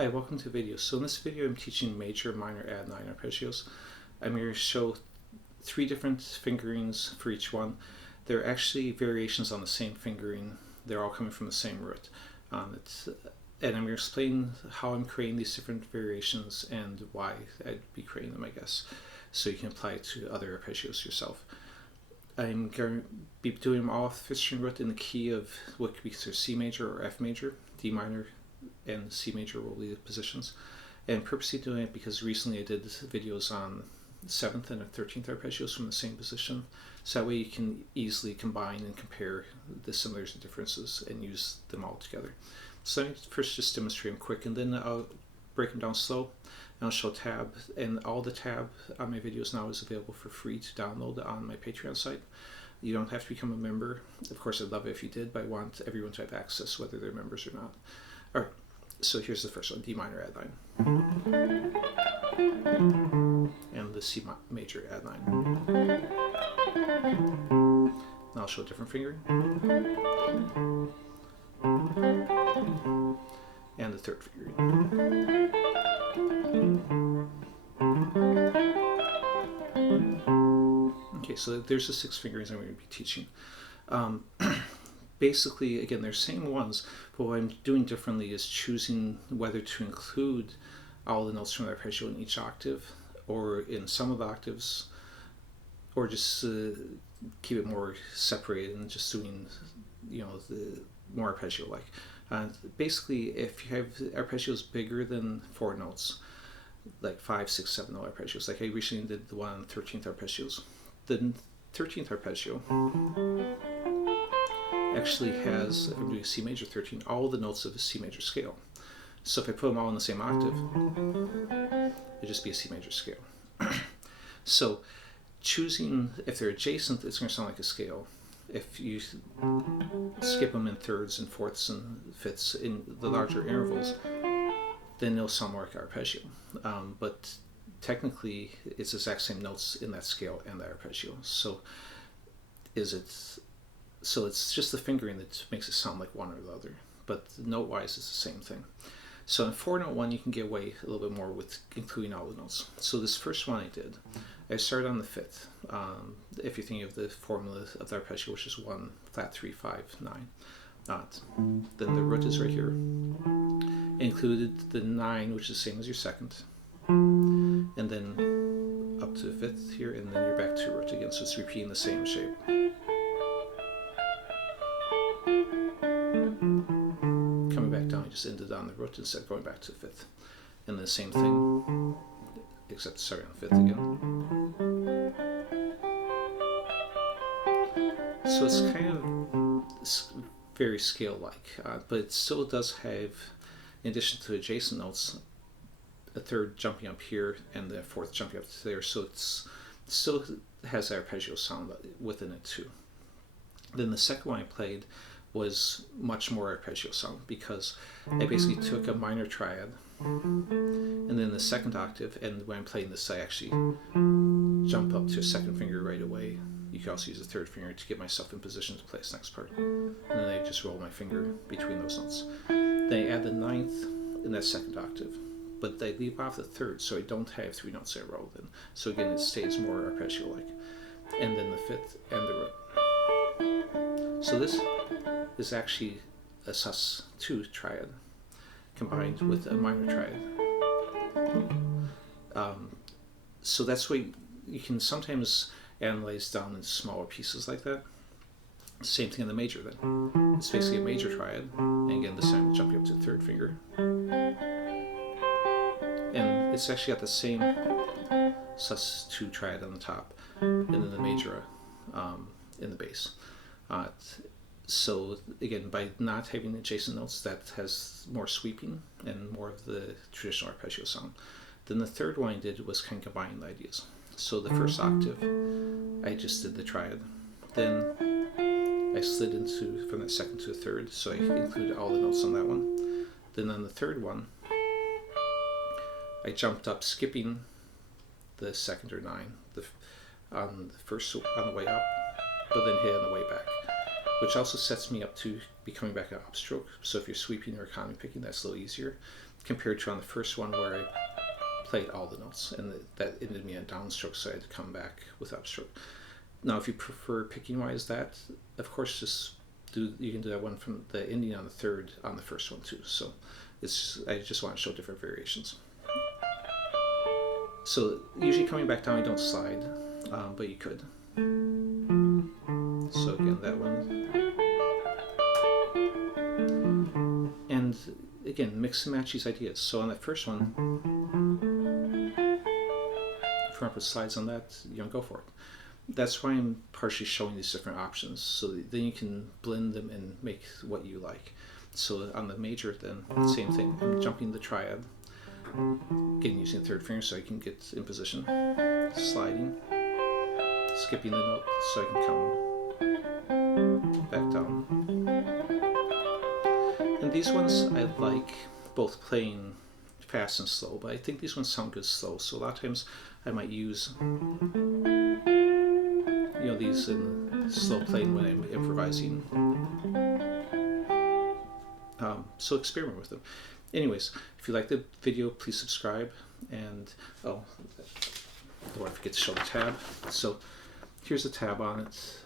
Hi, welcome to the video. So in this video I'm teaching major and minor Add9 arpeggios. I'm going to show 3 different fingerings for each one. They're actually variations on the same fingering. They're all coming from the same root. And I'm going to explain how I'm creating these different variations and why I'd be creating them, I guess, so you can apply it to other arpeggios yourself. I'm going to be doing them all off the 5th string root in the key of what could be considered C major or F major. D minor and C major will be the positions. And purposely doing it because recently I did videos on 7th and 13th arpeggios from the same position. So that way you can easily combine and compare the similarities and differences and use them all together. So let me first just demonstrate them quick, and then I'll break them down slow. And I'll show tab, and all the tab on my videos now is available for free to download on my Patreon site. You don't have to become a member. Of course, I'd love it if you did, but I want everyone to have access, whether they're members or not. All right, so here's the first one, D minor Add9. And the C major Add9. Now I'll show a different fingering. And the third fingering. Okay, so there's the 6 fingerings I'm going to be teaching. Basically, again, they're same ones, but what I'm doing differently is choosing whether to include all the notes from the arpeggio in each octave, or in some of the octaves, or just keep it more separated and just doing, the more arpeggio-like. Basically, if you have arpeggios bigger than 4 notes, like 5, 6, 7 note arpeggios, like I recently did the one on 13th arpeggios. The 13th arpeggio actually has, if I'm doing C major 13, all the notes of a C major scale. So if I put them all in the same octave, it'd just be a C major scale. So choosing, if they're adjacent, it's going to sound like a scale. If you skip them in thirds and fourths and fifths in the larger intervals, then they'll sound more like arpeggio. But technically, it's the exact same notes in that scale and the arpeggio. So it's just the fingering that makes it sound like one or the other. But note-wise, it's the same thing. So in 4-note one, you can get away a little bit more with including all the notes. So this first one I did, I started on the 5th. If you're thinking of the formula of the arpeggio, which is 1, flat 3, 5, 9, not. Then the root is right here. Included the 9, which is the same as your 2nd. And then up to the 5th here, and then you're back to root again. So it's repeating the same shape. Coming back down, you just ended on the root instead of going back to the 5th. And then the same thing, except starting on the 5th again. So it's kind of very scale-like, but it still does have, in addition to adjacent notes, a 3rd jumping up here and the 4th jumping up to there, so it still has arpeggio sound within it too. Then the second one I played was much more arpeggio sound, because I basically took a minor triad and then the 2nd octave, and when I'm playing this I actually jump up to a 2nd finger right away. You can also use a 3rd finger to get myself in position to play this next part, and then I just roll my finger between those notes. Then I add the 9th in that 2nd octave, but I leave off the 3rd, so I don't have 3 notes I rolled in. So again, it stays more arpeggio-like. And then the 5th and the root. So this is actually a sus2 triad combined with a minor triad. So that's why you can sometimes analyze down in smaller pieces like that. Same thing in the major then. It's basically a major triad, and again this time jumping up to the 3rd finger. And it's actually got the same sus2 triad on the top, and then the major in the bass. So again, by not having adjacent notes, that has more sweeping and more of the traditional arpeggio sound. Then the 3rd one I did was kind of combining the ideas. So the 1st octave, I just did the triad. Then I slid into from the 2nd to the 3rd, so I included all the notes on that one. Then on the 3rd one, I jumped up, skipping the 2nd or 9 on the way up, but then hit on the way back. which also sets me up to be coming back at upstroke. So if you're sweeping or economy picking, that's a little easier compared to on the first one where I played all the notes and that ended me at downstroke, so I had to come back with upstroke. Now if you prefer picking wise that, of course you can do that one from the ending on the third on the first one too. So I just want to show different variations. So usually coming back down you don't slide, but you could. So again, that one. And again, mix and match these ideas. So on that first one, if you want to put slides on that, go for it. That's why I'm partially showing these different options, so then you can blend them and make what you like. So on the major then, same thing, I'm jumping the triad, again using the third finger so I can get in position, sliding, skipping the note so I can come back down. And these ones I like both playing fast and slow, but I think these ones sound good slow, so a lot of times I might use these in slow playing when I'm improvising. So experiment with them. Anyways, if you like the video, please subscribe, and don't want to forget to show the tab. So here's the tab on it.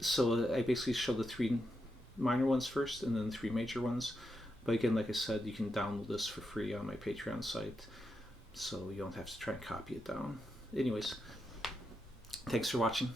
So I basically show the 3 minor ones first and then 3 major ones. But again, like I said, you can download this for free on my Patreon site, so you don't have to try and copy it down. Anyways, thanks for watching.